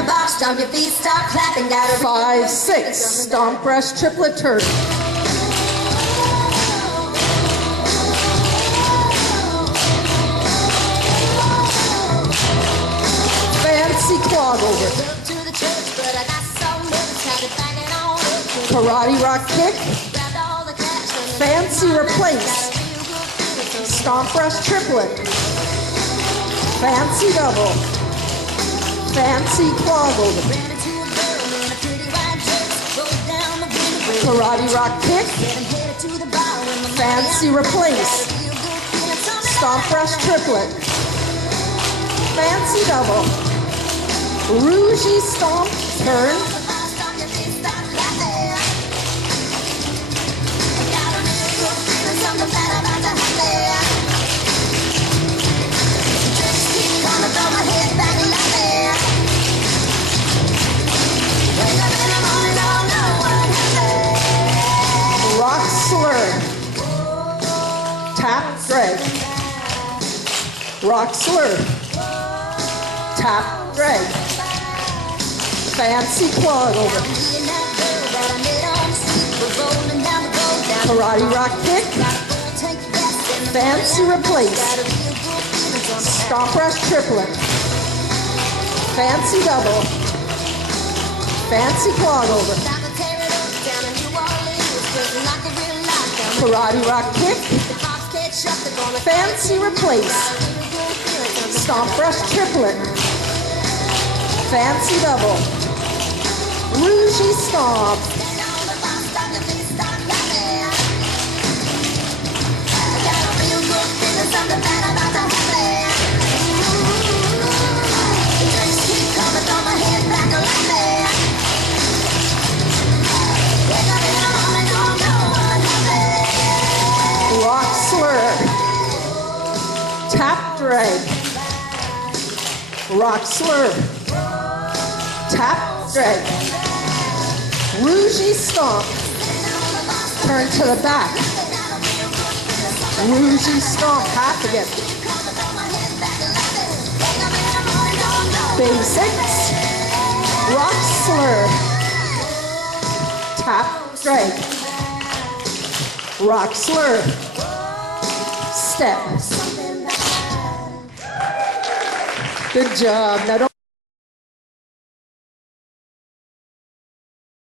the box, stomp your feet, start clapping. Got a 5, 6, stomp breast triplet turn. Fancy clog over. to the church, but I got so nervous, started banging on it. Karate rock kick. Grabbed all the cash and Fancy replace. Stomp breast triplet. Fancy double. Fancy clog over. ran into a girl in a pretty white dress, rolled down the window, Karate rock kick. and headed to the bar with my Fancy replace. feel good feeling something. Stomp breast triplet. Fancy double. Rougie stomp turn. Stomp your feet, start clapping. Got a real good feeling something bad about to happen. Just keep coming, throw my head back and laughing. Wake up in the morning, don't know what happened. Rock slur. Tap drag. Rock slur. Tap drag. Fancy clog over. Me and that girl that I met on the street, we're rolling down the road, down the Karate rock kick. tank gas in the Fancy replace. got a real good feeling something. Stomp breast triplet. Fancy double. Fancy clog over. Time to tear it up down in New Orleans, 'cause we knock the real life down. Karate rock kick. The cops can't shut the door. Fancy replace. Stomp breast triplet. Fancy double. Rougie stomp. Rock slur. Tap drag. Rock slur. Tap drag. Rougie stomp. Turn to the back. Rougie stomp. Half again. Basics. Rock slur. Tap drag. Rock slur. Step. Good job. Now don't